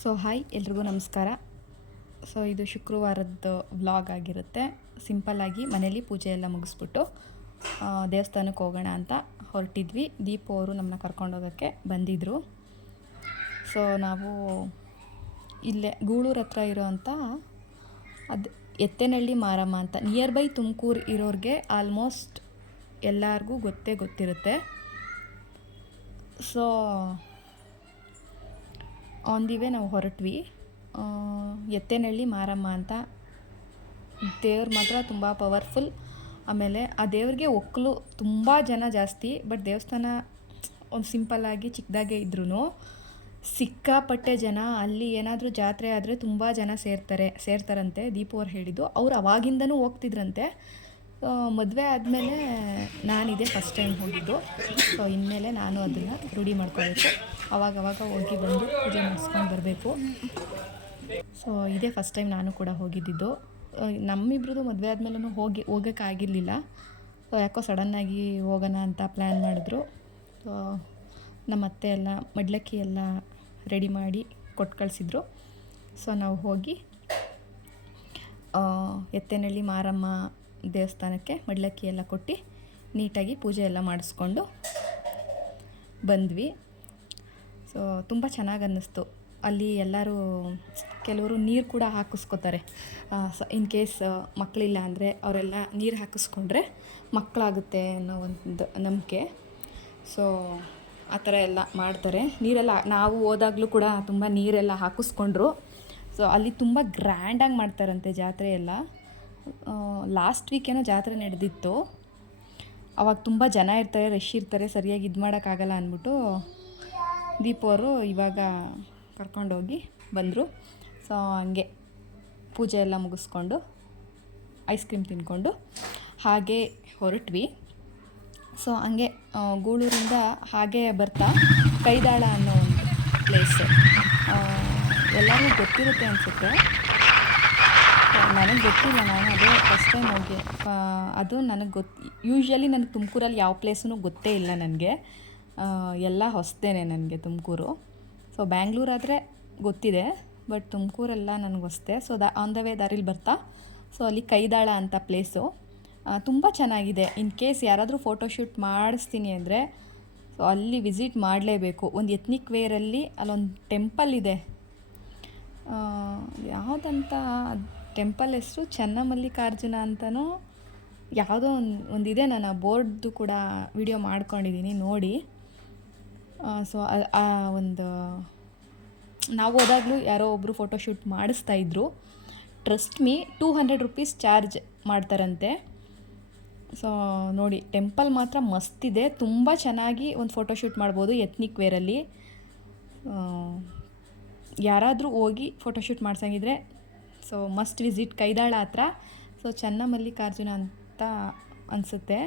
So hi ಎಲ್ರಿಗೂ ನಮಸ್ಕಾರ. So ಇದು ಶುಕ್ರವಾರದ್ದು ವ್ಲಾಗ್ ಆಗಿರುತ್ತೆ. ಸಿಂಪಲ್ಲಾಗಿ ಮನೇಲಿ ಪೂಜೆ ಎಲ್ಲ ಮುಗಿಸ್ಬಿಟ್ಟು ದೇವಸ್ಥಾನಕ್ಕೆ ಹೋಗೋಣ ಅಂತ ಹೊರಟಿದ್ವಿ. ದೀಪ ಅವರು ನಮ್ಮನ್ನ ಕರ್ಕೊಂಡೋಗೋಕ್ಕೆ ಬಂದಿದ್ದರು ಸೊ ನಾವು ಇಲ್ಲೇ ಗೂಳೂರು ಹತ್ರ ಇರೋವಂಥ ಅದು ಎತ್ತೇನಹಳ್ಳಿ ಮಾರಮ್ಮ ಅಂತ ನಿಯರ್ ಬೈ ತುಮಕೂರು ಇರೋರಿಗೆ ಆಲ್ಮೋಸ್ಟ್ ಎಲ್ಲರಿಗೂ ಗೊತ್ತೇ ಗೊತ್ತಿರುತ್ತೆ. ಸೊ ಆನ್ ದಿ ವೇ ನಾವು ಹೊರಟ್ವಿ. ಎತ್ತೇನಹಳ್ಳಿ ಮಾರಮ್ಮ ಅಂತ. ದೇವ್ರು ಮಾತ್ರ ತುಂಬ ಪವರ್ಫುಲ್ ಆಮೇಲೆ ಆ ದೇವ್ರಿಗೆ ಒಕ್ಕಲು ತುಂಬ ಜನ ಜಾಸ್ತಿ ಬಟ್ ದೇವಸ್ಥಾನ ಒಂದು ಸಿಂಪಲ್ಲಾಗಿ ಚಿಕ್ಕದಾಗೆ ಇದ್ರೂ ಸಿಕ್ಕಾಪಟ್ಟೆ ಜನ, ಅಲ್ಲಿ ಏನಾದರೂ ಜಾತ್ರೆ ಆದರೆ ತುಂಬ ಜನ ಸೇರ್ತಾರೆ, ಸೇರ್ತಾರಂತೆ ದೀಪವ್ರು ಹೇಳಿದ್ದು. ಅವ್ರು ಅವಾಗಿಂದನೂ ಹೋಗ್ತಿದ್ರಂತೆ. ಮದುವೆ ಆದಮೇಲೆ ನಾನಿದೆ ಫಸ್ಟ್ ಟೈಮ್ ಹೋಗಿದ್ದು. ಸೊ ಇನ್ಮೇಲೆ ನಾನು ಅದನ್ನು ರೂಢಿ ಮಾಡ್ಕೋಬೇಕು. ಅವಾಗ ಅವಾಗ ಹೋಗಿ ಬಂದು ಪೂಜೆ ಮಾಡಿಸ್ಕೊಂಡು ಬರಬೇಕು. ಸೊ ಇದೇ ಫಸ್ಟ್ ಟೈಮ್ ನಾನು ಕೂಡ ಹೋಗಿದ್ದಿದ್ದು ನಮ್ಮಿಬ್ರದ್ದು ಮದುವೆ ಆದಮೇಲೂ ಹೋಗಿ ಹೋಗೋಕ್ಕಾಗಿರಲಿಲ್ಲ ಸೊ ಯಾಕೋ ಸಡನ್ನಾಗಿ ಹೋಗೋಣ ಅಂತ ಪ್ಲ್ಯಾನ್ ಮಾಡಿದ್ರು. ಸೊ ನಮ್ಮ ಅತ್ತೆ ಎಲ್ಲ, ಮಡ್ಲಕ್ಕಿ ಎಲ್ಲ ರೆಡಿ ಮಾಡಿ ಕೊಟ್ಟು ಕಳಿಸಿದ್ರು. ಸೊ ನಾವು ಹೋಗಿ ಎತ್ತೇನಹಳ್ಳಿ ಮಾರಮ್ಮ ದೇವಸ್ಥಾನಕ್ಕೆ ಮಡ್ಲಕ್ಕಿ ಎಲ್ಲ ಕೊಟ್ಟು ನೀಟಾಗಿ ಪೂಜೆ ಎಲ್ಲ ಮಾಡಿಸ್ಕೊಂಡು ಬಂದ್ವಿ. ಸೊ ತುಂಬ ಚೆನ್ನಾಗಿ ಅನ್ನಿಸ್ತು. ಅಲ್ಲಿ ಎಲ್ಲರೂ ಕೆಲವರು ನೀರು ಕೂಡ ಹಾಕಿಸ್ಕೋತಾರೆ. ಇನ್ ಕೇಸ್ ಮಕ್ಕಳಿಲ್ಲ ಅಂದರೆ ಅವರೆಲ್ಲ ನೀರು ಹಾಕಿಸ್ಕೊಂಡ್ರೆ ಮಕ್ಕಳಾಗುತ್ತೆ ಅನ್ನೋ ಒಂದು ನಂಬಿಕೆ. ಸೊ ಆ ಥರ ಎಲ್ಲ ಮಾಡ್ತಾರೆ. ನೀರೆಲ್ಲ, ನಾವು ಹೋದಾಗಲೂ ಕೂಡ ತುಂಬ ನೀರೆಲ್ಲ ಹಾಕಿಸ್ಕೊಂಡ್ರು. ಸೊ ಅಲ್ಲಿ ತುಂಬ ಗ್ರ್ಯಾಂಡಾಗಿ ಮಾಡ್ತಾರಂತೆ ಜಾತ್ರೆ ಎಲ್ಲ. ಲಾಸ್ಟ್ ಏನೋ ಜಾತ್ರೆ ನಡೆದಿತ್ತು. ಅವಾಗ ತುಂಬ ಜನ ಇರ್ತಾರೆ ರಶ್ ಇರ್ತಾರೆ, ಸರಿಯಾಗಿ ಇದು ಮಾಡೋಕ್ಕಾಗಲ್ಲ ಅಂದ್ಬಿಟ್ಟು ದೀಪು ಅವರು ಇವಾಗ ಕರ್ಕೊಂಡೋಗಿ ಬಂದರು. ಸೊ ಹಂಗೆ ಪೂಜೆ ಎಲ್ಲ ಮುಗಿಸ್ಕೊಂಡು ಐಸ್ ಕ್ರೀಮ್ ತಿಂದ್ಕೊಂಡು ಹಾಗೆ ಹೊರಟ್ವಿ. ಸೊ ಹಂಗೆ ಗೂಳೂರಿಂದ ಹಾಗೆ ಬರ್ತಾ ಕೈದಾಳ ಅನ್ನೋ ಒಂದು ಪ್ಲೇಸು ಎಲ್ಲರಿಗೂ ಗೊತ್ತಿರುತ್ತೆ ಅನಿಸುತ್ತೆ. ನನಗೆ ಗೊತ್ತಿಲ್ಲ ನಾನು ಅದೇ ಫಸ್ಟ್ ಟೈಮ್ ಹೋಗಿ. ಅದು ನನಗೆ ಗೊತ್ತು ಯೂಶ್ವಲಿ ನನಗೆ ತುಮಕೂರಲ್ಲಿ ಯಾವ ಪ್ಲೇಸೂ ಗೊತ್ತೇ ಇಲ್ಲ ನನಗೆ. ಎಲ್ಲ ಹೊಸದೇನೆ ನನಗೆ ತುಮಕೂರು. ಸೊ ಬ್ಯಾಂಗ್ಳೂರಾದರೆ ಗೊತ್ತಿದೆ ಬಟ್ ತುಮಕೂರೆಲ್ಲ ನನಗೆ ಹೊಸ್ತೆ so the on the way ದಾರಿಲಿ ಬರ್ತಾ. ಸೊ ಅಲ್ಲಿ ಕೈದಾಳ ಅಂತ ಪ್ಲೇಸು ತುಂಬ ಚೆನ್ನಾಗಿದೆ. ಇನ್ ಕೇಸ್ ಯಾರಾದರೂ ಫೋಟೋಶೂಟ್ ಮಾಡಿಸ್ತೀನಿ ಅಂದರೆ ಸೊ ಅಲ್ಲಿ ವಿಸಿಟ್ ಮಾಡಲೇಬೇಕು. ಒಂದು ಎತ್ನಿಕ್ ವೇರಲ್ಲಿ ಅಲ್ಲೊಂದು ಟೆಂಪಲ್ ಇದೆ. ಯಾವುದಂತ ಟೆಂಪಲ್ ಹೆಸರು ಚನ್ನಮಲ್ಲಿಕಾರ್ಜುನ ಅಂತನೋ ಯಾವುದೋ ಒಂದು ಒಂದಿದೆ. ನಾನು ಆ ಬೋರ್ಡ್ದು ಕೂಡ ವಿಡಿಯೋ ಮಾಡ್ಕೊಂಡಿದ್ದೀನಿ, ನೋಡಿ. ಸೊ, ಆ ಒಂದು, ನಾವು ಹೋದಾಗಲೂ ಯಾರೋ ಒಬ್ಬರು ಫೋಟೋಶೂಟ್ ಮಾಡಿಸ್ತಾ ಇದ್ರು. Trust me two hundred rupees charge ಮಾಡ್ತಾರಂತೆ. ಸೊ, ನೋಡಿ, ಟೆಂಪಲ್ ಮಾತ್ರ ಮಸ್ತಿದೆ ತುಂಬ ಚೆನ್ನಾಗಿ ಒಂದು ಫೋಟೋಶೂಟ್ ಮಾಡ್ಬೋದು ಎತ್ನಿಕ್ ವೇರಲ್ಲಿ. ಯಾರಾದರೂ ಹೋಗಿ ಫೋಟೋಶೂಟ್ ಮಾಡ್ಸಂಗಿದ್ರೆ ಸೊ ಮಸ್ಟ್ ವಿಸಿಟ್ ಕೈದಾಳ ಹತ್ರ. ಸೊ ಚನ್ನಮಲ್ಲಿಕಾರ್ಜುನ ಅಂತ ಅನಿಸುತ್ತೆ.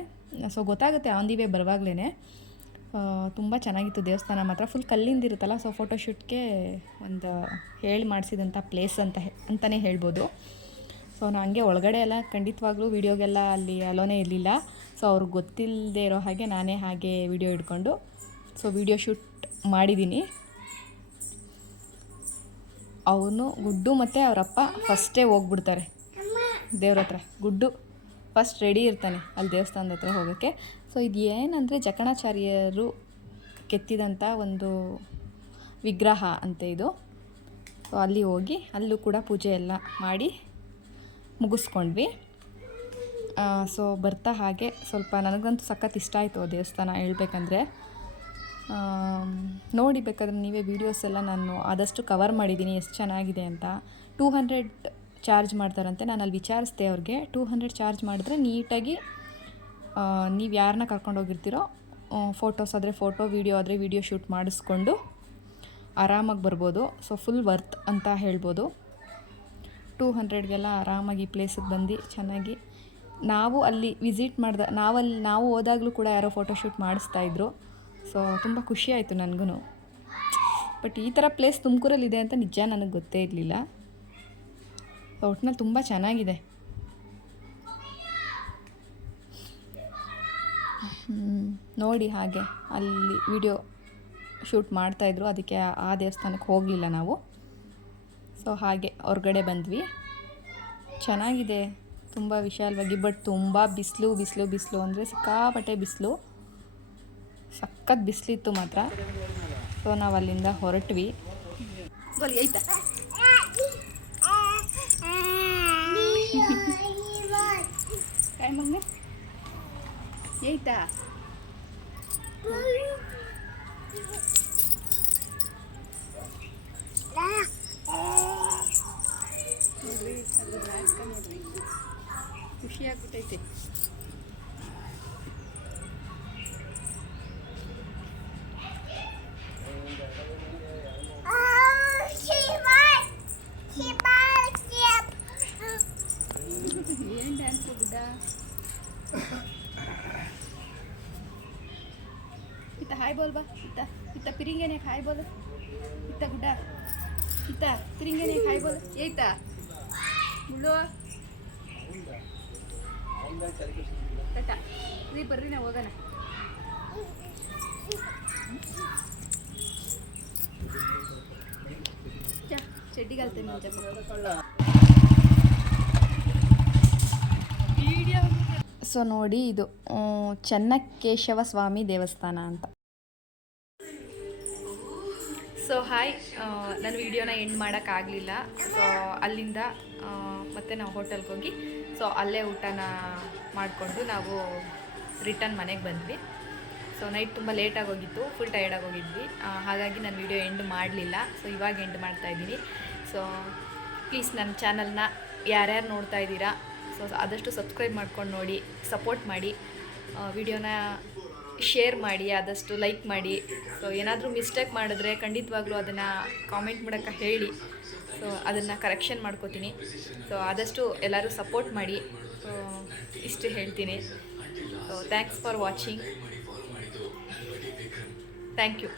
ಸೊ ಗೊತ್ತಾಗುತ್ತೆ ಆನ್ ದಿ ವೇ ಬರುವಾಗ್ಲೇ ತುಂಬ ಚೆನ್ನಾಗಿತ್ತು ದೇವಸ್ಥಾನ ಮಾತ್ರ. ಫುಲ್ ಕಲ್ಲಿಂದಿರುತ್ತಲ್ಲ ಸೊ ಫೋಟೋಶೂಟ್ಗೆ ಒಂದು ಹೇಳಿ ಮಾಡಿಸಿದಂಥ ಪ್ಲೇಸ್ ಅಂತ ಅಂತಲೇ ಹೇಳ್ಬೋದು. ಸೊ ನಾನು ಹಂಗೆ ಒಳಗಡೆ ಎಲ್ಲ ಖಂಡಿತವಾಗ್ಲೂ ವೀಡಿಯೋಗೆಲ್ಲ ಅಲ್ಲಿ ಅಲೋನೇ ಇರಲಿಲ್ಲ. ಸೊ ಅವ್ರಿಗೆ ಗೊತ್ತಿಲ್ಲದೆ ಇರೋ ಹಾಗೆ ನಾನೇ ಹಾಗೆ ವಿಡಿಯೋ ಇಟ್ಕೊಂಡು ಸೊ ವಿಡಿಯೋ ಶೂಟ್ ಮಾಡಿದ್ದೀನಿ ಅವನು ಗುಡ್ಡು ಮತ್ತು ಅವರಪ್ಪ ಫಸ್ಟೇ ಹೋಗ್ಬಿಡ್ತಾರೆ. ದೇವ್ರ ಹತ್ರ. ಗುಡ್ಡು ಫಸ್ಟ್ ರೆಡಿ ಇರ್ತಾನೆ ಅಲ್ಲಿ ದೇವಸ್ಥಾನದ ಹತ್ರ ಹೋಗೋಕ್ಕೆ. ಸೊ ಇದು ಏನಂದರೆ ಜಕಣಾಚಾರ್ಯರು ಕೆತ್ತಿದಂಥ ಒಂದು ವಿಗ್ರಹ ಅಂತೆ ಇದು. ಸೊ ಅಲ್ಲಿ ಹೋಗಿ ಅಲ್ಲೂ ಕೂಡ ಪೂಜೆ ಎಲ್ಲ ಮಾಡಿ ಮುಗಿಸ್ಕೊಂಡ್ವಿ. ಸೊ ಬರ್ತಾ ಹಾಗೆ ಸ್ವಲ್ಪ ನನಗಂತೂ ಸಖತ್ ಇಷ್ಟ ಆಯಿತು ದೇವಸ್ಥಾನ ಹೇಳ್ಬೇಕಂದ್ರೆ. ನೋಡಿ ಬೇಕಾದ್ರೆ ನೀವೇ ವೀಡಿಯೋಸ್ ಎಲ್ಲ ನಾನು ಆದಷ್ಟು ಕವರ್ ಮಾಡಿದ್ದೀನಿ, ಎಷ್ಟು ಚೆನ್ನಾಗಿದೆ ಅಂತ. ಟೂ ಹಂಡ್ರೆಡ್ ಚಾರ್ಜ್ ಮಾಡ್ತಾರಂತೆ. ನಾನು ಅಲ್ಲಿ ವಿಚಾರಿಸ್ದೆ ಅವ್ರಿಗೆ. ಟೂ ಹಂಡ್ರೆಡ್ ಚಾರ್ಜ್ ಮಾಡಿದ್ರೆ ನೀಟಾಗಿ ನೀವು ಯಾರನ್ನ ಕರ್ಕೊಂಡೋಗಿರ್ತೀರೋ ಫೋಟೋಸ್ ಆದರೆ ಫೋಟೋ ವೀಡಿಯೋ ಆದರೆ ವೀಡಿಯೋ ಶೂಟ್ ಮಾಡಿಸ್ಕೊಂಡು ಆರಾಮಾಗಿ ಬರ್ಬೋದು. ಸೊ ಫುಲ್ ವರ್ತ್ ಅಂತ ಹೇಳ್ಬೋದು. ಟೂ ಹಂಡ್ರೆಡ್ಗೆಲ್ಲ ಆರಾಮಾಗಿ ಪ್ಲೇಸಿಗೆ ಬಂದು ಚೆನ್ನಾಗಿ ನಾವು ಅಲ್ಲಿ ವಿಸಿಟ್ ಮಾಡ್ದ ನಾವಲ್ಲಿ ನಾವು ಹೋದಾಗಲೂ ಕೂಡ ಯಾರೋ ಫೋಟೋಶೂಟ್ ಮಾಡಿಸ್ತಾ ಇದ್ರು. ಸೊ ತುಂಬ ಖುಷಿ ಆಯಿತು ನನಗೂ. ಬಟ್ ಈ ಥರ ಪ್ಲೇಸ್ ತುಮಕೂರಲ್ಲಿ ಇದೆ ಅಂತ ನಿಜ ನನಗೆ ಗೊತ್ತೇ ಇರಲಿಲ್ಲ. ಒಟ್ನಲ್ಲಿ ತುಂಬ ಚೆನ್ನಾಗಿದೆ. ನೋಡಿ ಹಾಗೆ ಅಲ್ಲಿ ವಿಡಿಯೋ ಶೂಟ್ ಮಾಡ್ತಾಯಿದ್ರು ಅದಕ್ಕೆ ಆ ದೇವಸ್ಥಾನಕ್ಕೆ ಹೋಗಲಿಲ್ಲ ನಾವು. ಸೊ ಹಾಗೆ ಹೊರಗಡೆ ಬಂದ್ವಿ. ಚೆನ್ನಾಗಿದೆ. ತುಂಬ ವಿಶಾಲವಾಗಿ, ಬಟ್ ತುಂಬ ಬಿಸಿಲು ಬಿಸಿಲು ಬಿಸಿಲು. ಅಂದರೆ ಸಿಕ್ಕಾಪಟ್ಟೆ ಬಿಸಿಲು. ಸಖತ್ ಬಿಸಿಲಿತ್ತು ಮಾತ್ರ. ಸೊ ನಾವು ಅಲ್ಲಿಂದ ಹೊರಟ್ವಿ ಏಯ್ತಾ? ಖುಷಿ ಆಗ್ಬಿಟ್ಟೈತೆ. ಹಾಯ್ ಬೋಲ್ ಬಾ, ಇತ್ತ ಇತ್ತ ಪಿರಿಂಗೇನೆ ಖಾಯ್ ಬೋಲ್ ಇತ್ತ ಗುಡ್ಡ, ಇತ್ತ ಪಿರಿಂಗೇನೆ ಖಾಯ್ ಬೋಲ್ ಏಯ್ತ ಮುಳ್ಳು. ತಟ ರೀ ಬರ್ರಿ, ನಾವು ಹೋಗೋಣ. ಚಡ್ಡಿಗಾಲ್ತೇನೆ ಸೊ ನೋಡಿ ಇದು ಚೆನ್ನಕೇಶವ ಸ್ವಾಮಿ ದೇವಸ್ಥಾನ ಅಂತ. ಸೊ ಹಾಯ್ ನಾನು ವಿಡಿಯೋನ ಎಂಡ್ ಮಾಡೋಕ್ಕಾಗಲಿಲ್ಲ ಸೊ ಅಲ್ಲಿಂದ ಮತ್ತೆ ನಾವು ಹೋಟೆಲ್ಗೆ ಹೋಗಿ ಸೊ ಅಲ್ಲೇ ಊಟನ ಮಾಡಿಕೊಂಡು ನಾವು ರಿಟರ್ನ್ ಮನೆಗೆ ಬಂದ್ವಿ. ಸೊ ನೈಟ್ ತುಂಬ ಲೇಟಾಗಿ ಹೋಗಿತ್ತು. ಫುಲ್ ಟಯರ್ಡಾಗಿ ಹೋಗಿದ್ವಿ. ಹಾಗಾಗಿ ನಾನು ವಿಡಿಯೋ ಎಂಡ್ ಮಾಡಲಿಲ್ಲ. ಸೊ ಇವಾಗ ಎಂಡ್ ಮಾಡ್ತಾ ಇದ್ದೀನಿ. ಸೊ ಪ್ಲೀಸ್ ನನ್ನ ಚಾನಲ್ನ ಯಾರ್ಯಾರು ನೋಡ್ತಾ ಇದ್ದೀರಾ? ಸೊ ಆದಷ್ಟು ಸಬ್ಸ್ಕ್ರೈಬ್ ಮಾಡ್ಕೊಂಡು ನೋಡಿ ಸಪೋರ್ಟ್ ಮಾಡಿ ವಿಡಿಯೋನ ಶೇರ್ ಮಾಡಿ, ಆದಷ್ಟು ಲೈಕ್ ಮಾಡಿ. ಸೊ ಏನಾದರೂ ಮಿಸ್ಟೇಕ್ ಮಾಡಿದ್ರೆ ಖಂಡಿತವಾಗ್ಲೂ ಅದನ್ನು ಕಾಮೆಂಟ್ ಮಾಡೋಕ್ಕೆ ಹೇಳಿ. ಸೊ ಅದನ್ನು ಕರೆಕ್ಷನ್ ಮಾಡ್ಕೋತೀನಿ. ಸೊ ಆದಷ್ಟು ಎಲ್ಲರೂ ಸಪೋರ್ಟ್ ಮಾಡಿ. ಸೊ ಇಷ್ಟು ಹೇಳ್ತೀನಿ. So thanks for watching thank you